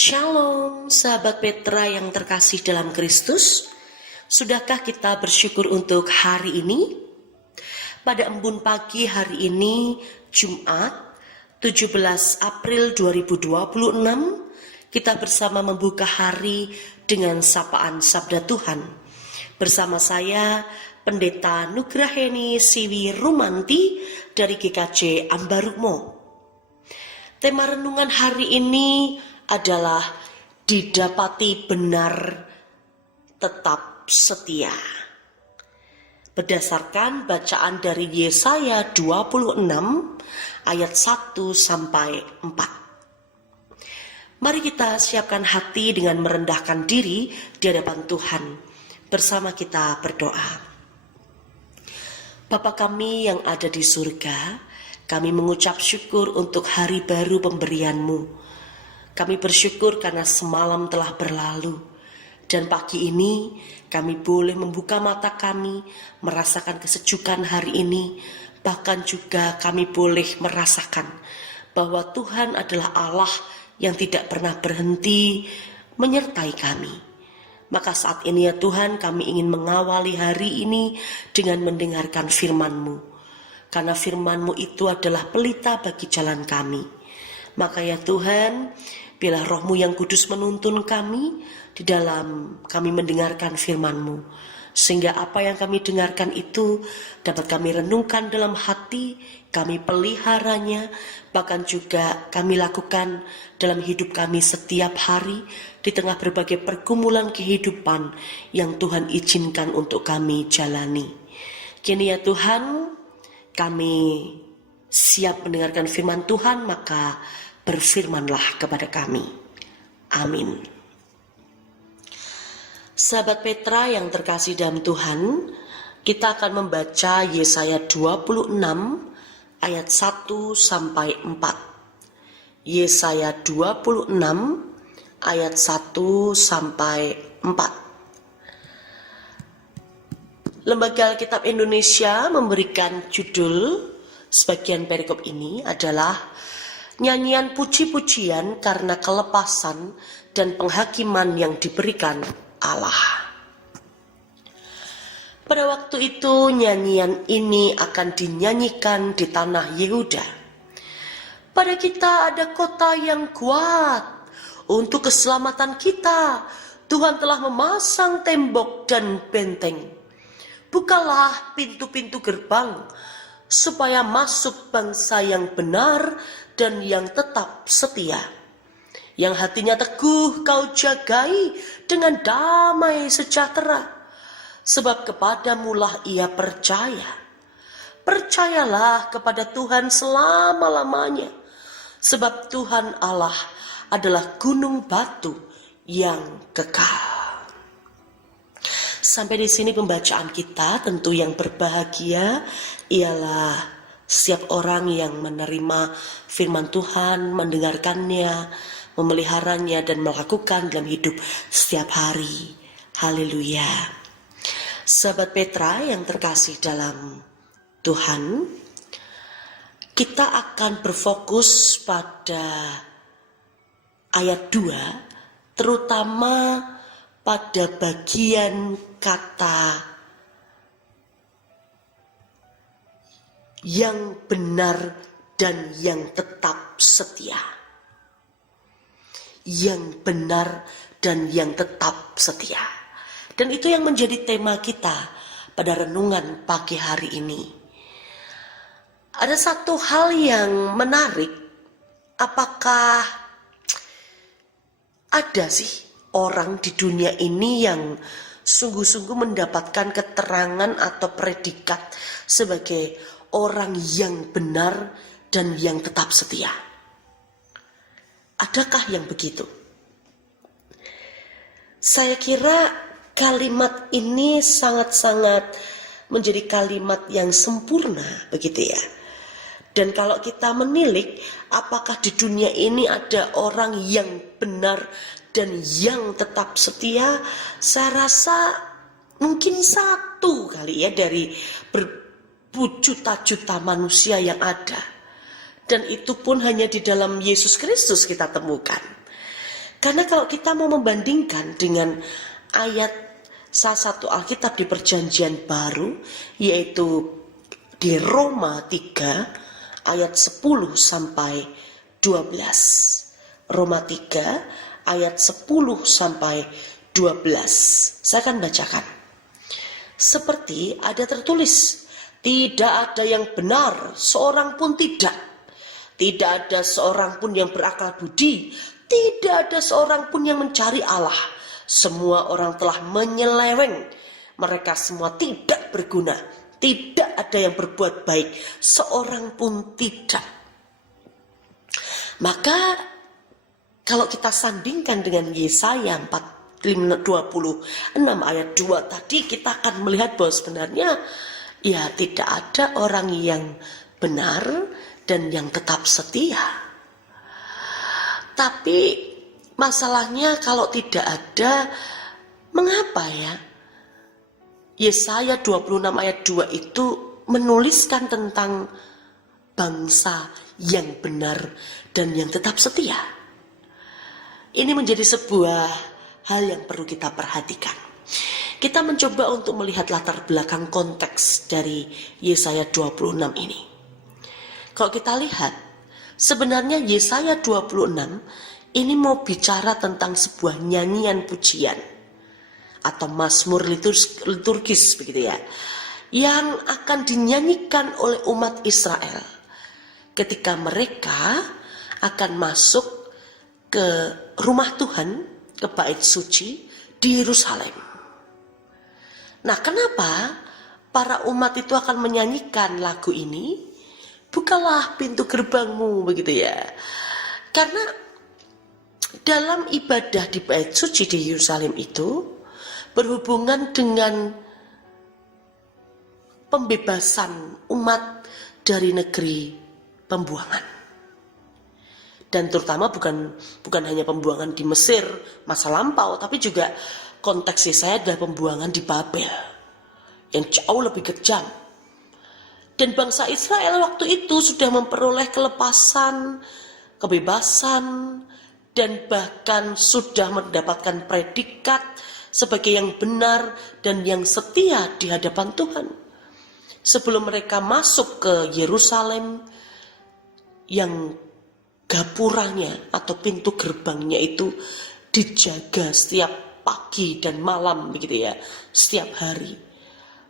Shalom, sahabat Petra yang terkasih dalam Kristus. Sudahkah kita bersyukur untuk hari ini? Pada embun pagi hari ini, Jumat 17 April 2026, kita bersama membuka hari dengan sapaan Sabda Tuhan. Bersama saya, Pendeta Nugraheni Siwi Rumanti dari GKJ Ambarukmo. Tema renungan hari ini adalah didapati benar tetap setia. Berdasarkan bacaan dari Yesaya 26 ayat 1 sampai 4. Mari kita siapkan hati dengan merendahkan diri di hadapan Tuhan. Bersama kita berdoa. Bapa kami yang ada di surga, kami mengucap syukur untuk hari baru pemberian-Mu. Kami bersyukur karena semalam telah berlalu, dan pagi ini kami boleh membuka mata kami, merasakan kesejukan hari ini, bahkan juga kami boleh merasakan bahwa Tuhan adalah Allah yang tidak pernah berhenti menyertai kami. Maka saat ini ya Tuhan, kami ingin mengawali hari ini dengan mendengarkan firman-Mu, karena firman-Mu itu adalah pelita bagi jalan kami. Maka ya Tuhan, biarlah Roh-Mu yang kudus menuntun kami di dalam kami mendengarkan firman-Mu, sehingga apa yang kami dengarkan itu dapat kami renungkan dalam hati, kami peliharanya, bahkan juga kami lakukan dalam hidup kami setiap hari di tengah berbagai pergumulan kehidupan yang Tuhan izinkan untuk kami jalani. Kini ya Tuhan, kami siap mendengarkan firman Tuhan, maka berfirmanlah kepada kami. Amin. Sahabat Petra yang terkasih dalam Tuhan, kita akan membaca Yesaya 26 ayat 1 sampai 4. Yesaya 26 ayat 1 sampai 4. Lembaga Alkitab Indonesia memberikan judul sebagian perikop ini adalah nyanyian puji-pujian karena kelepasan dan penghakiman yang diberikan Allah. Pada waktu itu nyanyian ini akan dinyanyikan di tanah Yehuda. Pada kita ada kota yang kuat. Untuk keselamatan kita, Tuhan telah memasang tembok dan benteng. Bukalah pintu-pintu gerbang, supaya masuk bangsa yang benar dan yang tetap setia. Yang hatinya teguh kau jagai dengan damai sejahtera. Sebab kepadamulah ia percaya. Percayalah kepada Tuhan selama-lamanya. Sebab Tuhan Allah adalah gunung batu yang kekal. Sampai di sini pembacaan kita. Tentu yang berbahagia ialah setiap orang yang menerima firman Tuhan, mendengarkannya, memeliharanya, dan melakukan dalam hidup setiap hari. Haleluya. Sahabat Petra yang terkasih dalam Tuhan, kita akan berfokus pada ayat 2, terutama pada bagian kata yang benar dan yang tetap setia. Yang benar dan yang tetap setia. Dan itu yang menjadi tema kita pada renungan pagi hari ini. Ada satu hal yang menarik. Apakah ada sih orang di dunia ini yang sungguh-sungguh mendapatkan keterangan atau predikat sebagai orang yang benar dan yang tetap setia? Adakah yang begitu? Saya kira kalimat ini sangat-sangat menjadi kalimat yang sempurna, begitu ya. Dan kalau kita menilik, apakah di dunia ini ada orang yang benar dan yang tetap setia? Saya rasa mungkin satu kali ya dari berjuta-juta manusia yang ada. Dan itu pun hanya di dalam Yesus Kristus kita temukan. Karena kalau kita mau membandingkan dengan ayat salah satu Alkitab di Perjanjian Baru, yaitu di Roma 3 ayat 10 sampai 12. Roma 3 ayat 10 sampai 12. Saya akan bacakan. Seperti ada tertulis, tidak ada yang benar, seorang pun tidak. Tidak ada seorang pun yang berakal budi, tidak ada seorang pun yang mencari Allah. Semua orang telah menyeleweng, mereka semua tidak berguna. Tidak ada yang berbuat baik, seorang pun tidak. Maka kalau kita sandingkan dengan Yesaya 26 ayat 2 tadi, kita akan melihat bahwa sebenarnya ya tidak ada orang yang benar dan yang tetap setia. Tapi masalahnya kalau tidak ada, mengapa ya? Yesaya 26 ayat 2 itu menuliskan tentang bangsa yang benar dan yang tetap setia. Ini menjadi sebuah hal yang perlu kita perhatikan. Kita mencoba untuk melihat latar belakang konteks dari Yesaya 26 ini. Kalau kita lihat, sebenarnya Yesaya 26 ini mau bicara tentang sebuah nyanyian pujian atau mazmur liturgis begitu ya, yang akan dinyanyikan oleh umat Israel ketika mereka akan masuk ke rumah Tuhan, ke bait suci di Yerusalem. Nah, kenapa para umat itu akan menyanyikan lagu ini? Bukalah pintu gerbangmu, begitu ya. Karena dalam ibadah di bait suci di Yerusalem itu berhubungan dengan pembebasan umat dari negeri pembuangan. Dan terutama bukan hanya pembuangan di Mesir masa lampau, tapi juga konteksnya saya adalah pembuangan di Babel yang jauh lebih kejam. Dan bangsa Israel waktu itu sudah memperoleh kelepasan, kebebasan, dan bahkan sudah mendapatkan predikat sebagai yang benar dan yang setia di hadapan Tuhan. Sebelum mereka masuk ke Yerusalem, yang gapuranya atau pintu gerbangnya itu dijaga setiap pagi dan malam begitu ya, setiap hari.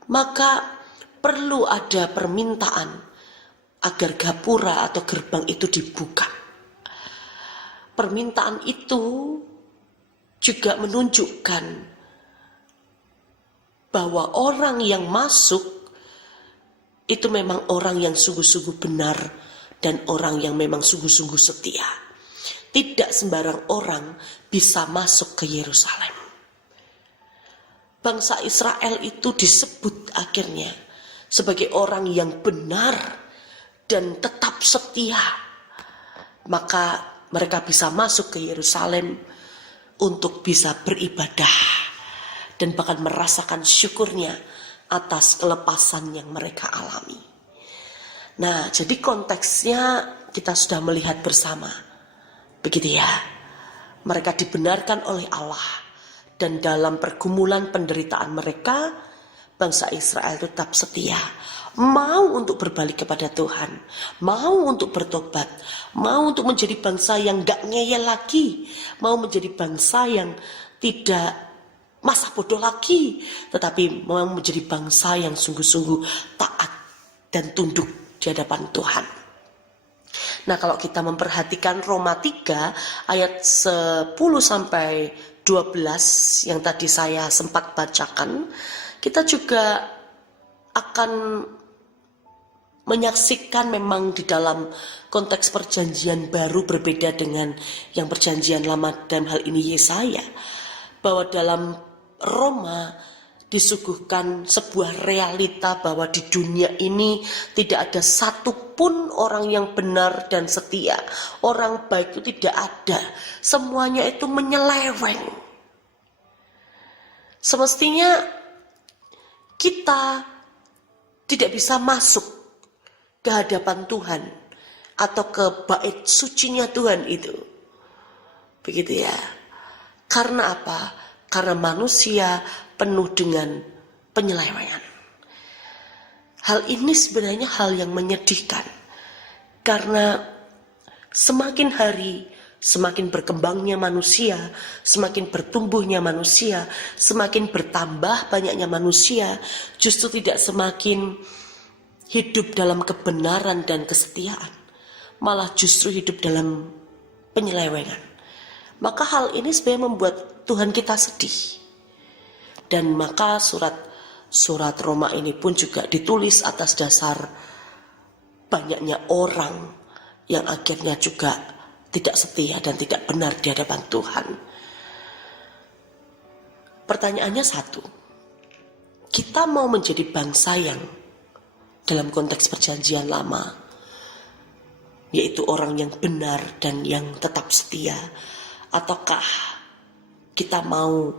Maka perlu ada permintaan agar gapura atau gerbang itu dibuka. Permintaan itu juga menunjukkan bahwa orang yang masuk itu memang orang yang sungguh-sungguh benar dan orang yang memang sungguh-sungguh setia. Tidak sembarang orang bisa masuk ke Yerusalem. Bangsa Israel itu disebut akhirnya sebagai orang yang benar dan tetap setia. Maka mereka bisa masuk ke Yerusalem untuk bisa beribadah dan bahkan merasakan syukurnya atas kelepasan yang mereka alami. Nah, jadi konteksnya kita sudah melihat bersama. Begitu ya. Mereka dibenarkan oleh Allah dan dalam pergumulan penderitaan mereka, bangsa Israel tetap setia. Mau untuk berbalik kepada Tuhan, mau untuk bertobat, mau untuk menjadi bangsa yang gak ngeyel lagi, mau menjadi bangsa yang tidak masa bodoh lagi, tetapi mau menjadi bangsa yang sungguh-sungguh taat dan tunduk di hadapan Tuhan. Nah, kalau kita memperhatikan Roma 3 ayat 10 sampai 12 yang tadi saya sempat bacakan, kita juga akan menyaksikan memang di dalam konteks perjanjian baru berbeda dengan yang perjanjian lama dalam hal ini Yesaya, bahwa dalam Roma disuguhkan sebuah realita bahwa di dunia ini tidak ada satupun orang yang benar dan setia. Orang baik itu tidak ada, semuanya itu menyeleweng. Semestinya kita tidak bisa masuk ke hadapan Tuhan atau ke bait sucinya Tuhan itu. Begitu ya. Karena apa? Karena manusia penuh dengan penyelewengan. Hal ini sebenarnya hal yang menyedihkan. Karena semakin hari, semakin berkembangnya manusia, semakin bertumbuhnya manusia, semakin bertambah banyaknya manusia, justru tidak semakin hidup dalam kebenaran dan kesetiaan, malah justru hidup dalam penyelewengan. Maka hal ini sebenarnya membuat Tuhan kita sedih. Dan maka surat Roma ini pun juga ditulis atas dasar banyaknya orang yang akhirnya juga tidak setia dan tidak benar di hadapan Tuhan. Pertanyaannya satu, kita mau menjadi bangsa yang dalam konteks perjanjian lama, yaitu orang yang benar dan yang tetap setia, ataukah kita mau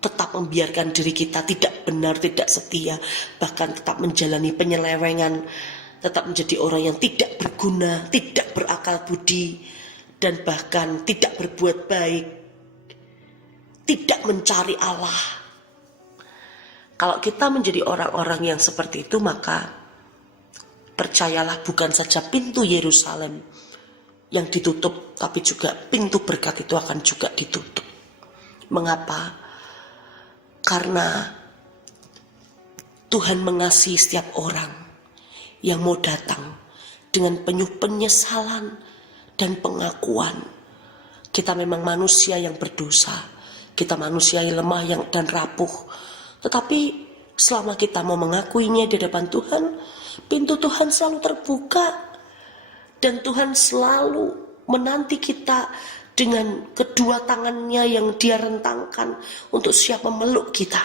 tetap membiarkan diri kita tidak benar, tidak setia, bahkan tetap menjalani penyelewengan, tetap menjadi orang yang tidak berguna, tidak berakal budi, dan bahkan tidak berbuat baik, tidak mencari Allah. Kalau kita menjadi orang-orang yang seperti itu, maka percayalah, bukan saja pintu Yerusalem yang ditutup, tapi juga pintu berkat itu akan juga ditutup. Mengapa? Karena Tuhan mengasihi setiap orang yang mau datang dengan penuh penyesalan dan pengakuan. Kita memang manusia yang berdosa, kita manusia yang lemah dan rapuh. Tetapi selama kita mau mengakuinya di hadapan Tuhan, pintu Tuhan selalu terbuka. Dan Tuhan selalu menanti kita dengan kedua tangannya yang Dia rentangkan untuk siap memeluk kita.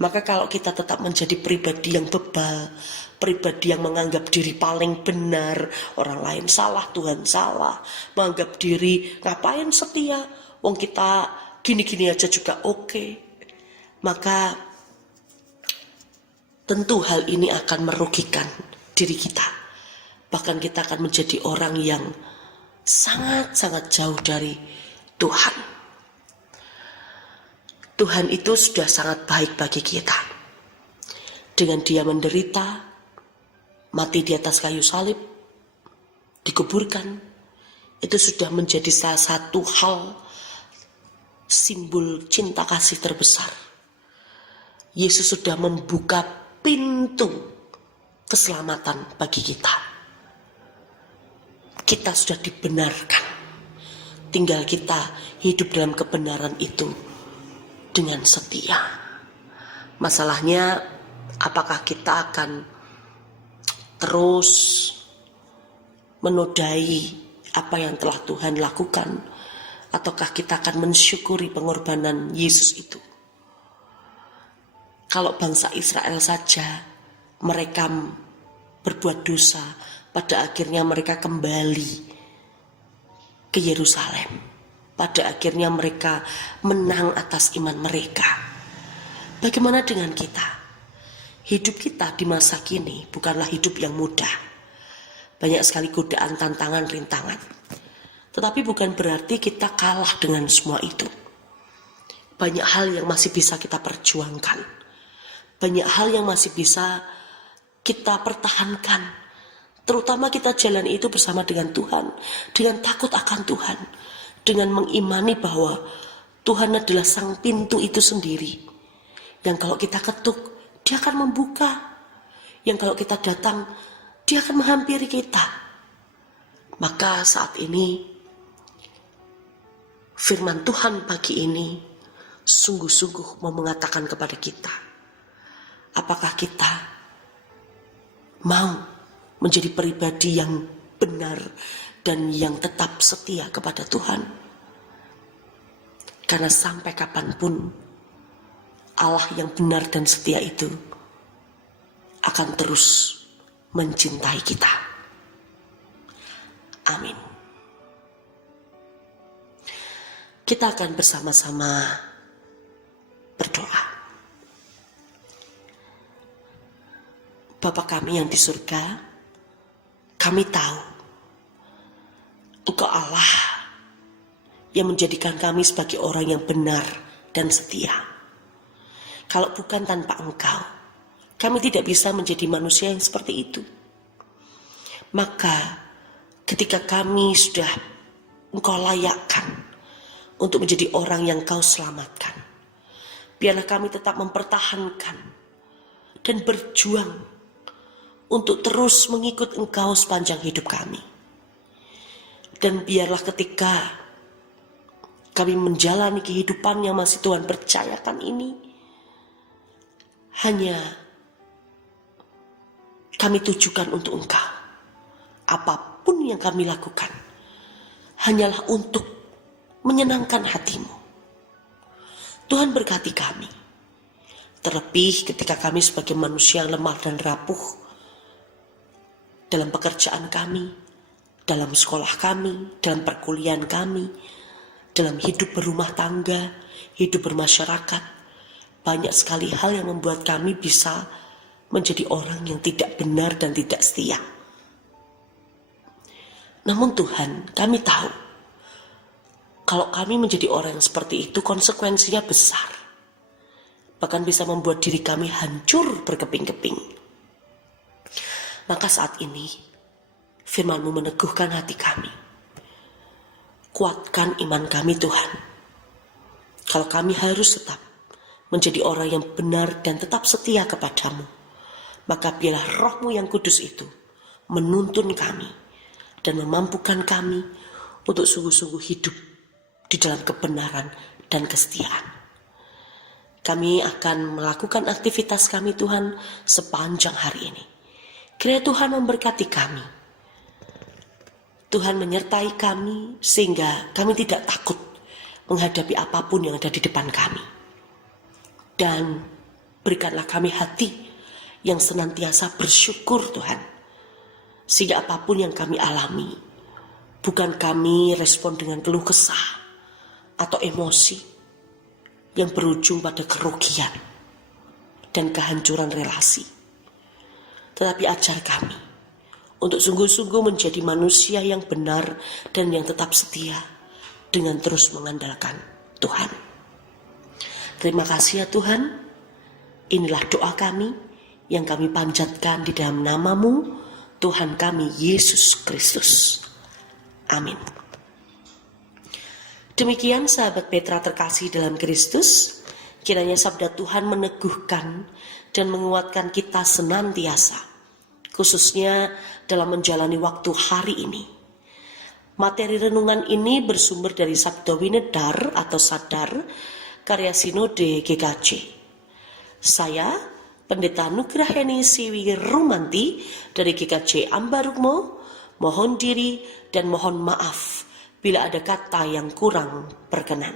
Maka kalau kita tetap menjadi pribadi yang bebal, pribadi yang menganggap diri paling benar, orang lain salah, Tuhan salah, menganggap diri ngapain setia, wong kita gini-gini aja juga oke, maka tentu hal ini akan merugikan diri kita. Bahkan kita akan menjadi orang yang sangat-sangat jauh dari Tuhan. Tuhan itu sudah sangat baik bagi kita. Dengan Dia menderita, mati di atas kayu salib, dikuburkan, itu sudah menjadi salah satu hal simbol cinta kasih terbesar. Yesus sudah membuka pintu keselamatan bagi kita. Kita sudah dibenarkan. Tinggal kita hidup dalam kebenaran itu dengan setia. Masalahnya, apakah kita akan terus menodai apa yang telah Tuhan lakukan, ataukah kita akan mensyukuri pengorbanan Yesus itu? Kalau bangsa Israel saja, mereka berbuat dosa, pada akhirnya mereka kembali ke Yerusalem. Pada akhirnya mereka menang atas iman mereka. Bagaimana dengan kita? Hidup kita di masa kini bukanlah hidup yang mudah. Banyak sekali godaan, tantangan, rintangan. Tetapi bukan berarti kita kalah dengan semua itu. Banyak hal yang masih bisa kita perjuangkan. Banyak hal yang masih bisa kita pertahankan. Terutama kita jalan itu bersama dengan Tuhan, dengan takut akan Tuhan, dengan mengimani bahwa Tuhan adalah sang pintu itu sendiri. Yang kalau kita ketuk, Dia akan membuka. Yang kalau kita datang, Dia akan menghampiri kita. Maka saat ini, firman Tuhan pagi ini sungguh-sungguh mau mengatakan kepada kita, apakah kita mau menjadi pribadi yang benar dan yang tetap setia kepada Tuhan? Karena sampai kapanpun Allah yang benar dan setia itu akan terus mencintai kita. Amin. Kita akan bersama-sama berdoa. Bapa kami yang di surga, kami tahu Engkau Allah yang menjadikan kami sebagai orang yang benar dan setia. Kalau bukan tanpa Engkau, kami tidak bisa menjadi manusia yang seperti itu. Maka ketika kami sudah Engkau layakkan untuk menjadi orang yang Kau selamatkan, biarlah kami tetap mempertahankan dan berjuang untuk terus mengikut Engkau sepanjang hidup kami. Dan biarlah ketika kami menjalani kehidupan yang masih Tuhan percayakan ini, hanya kami tujukan untuk Engkau. Apapun yang kami lakukan, hanyalah untuk menyenangkan hati-Mu. Tuhan berkati kami. Terlebih ketika kami sebagai manusia yang lemah dan rapuh, dalam pekerjaan kami, dalam sekolah kami, dalam perkuliahan kami, dalam hidup berumah tangga, hidup bermasyarakat, banyak sekali hal yang membuat kami bisa menjadi orang yang tidak benar dan tidak setia. Namun Tuhan, kami tahu, kalau kami menjadi orang yang seperti itu, konsekuensinya besar. Bahkan bisa membuat diri kami hancur berkeping-keping. Maka saat ini, firman-Mu meneguhkan hati kami. Kuatkan iman kami Tuhan. Kalau kami harus tetap menjadi orang yang benar dan tetap setia kepada-Mu, maka biarlah Roh-Mu yang kudus itu menuntun kami dan memampukan kami untuk sungguh-sungguh hidup di dalam kebenaran dan kesetiaan. Kami akan melakukan aktivitas kami Tuhan sepanjang hari ini. Kiranya Tuhan memberkati kami. Tuhan menyertai kami sehingga kami tidak takut menghadapi apapun yang ada di depan kami. Dan berikanlah kami hati yang senantiasa bersyukur Tuhan. Sehingga apapun yang kami alami, bukan kami respon dengan keluh kesah atau emosi yang berujung pada kerugian dan kehancuran relasi. Tetapi ajar kami untuk sungguh-sungguh menjadi manusia yang benar dan yang tetap setia dengan terus mengandalkan Tuhan. Terima kasih ya Tuhan. Inilah doa kami yang kami panjatkan di dalam nama-Mu, Tuhan kami Yesus Kristus. Amin. Demikian sahabat Petra terkasih dalam Kristus, kiranya sabda Tuhan meneguhkan dan menguatkan kita senantiasa, khususnya dalam menjalani waktu hari ini. Materi renungan ini bersumber dari Sabda Winedar atau Sadar, karya Sinode GKJ. Saya, Pendeta Nugraheni Siwi Rumanti dari GKJ Ambarukmo, mohon diri dan mohon maaf bila ada kata yang kurang berkenan.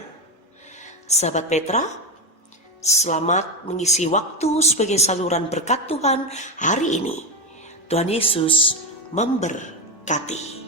Sahabat Petra, selamat mengisi waktu sebagai saluran berkat Tuhan hari ini. Tuhan Yesus memberkati.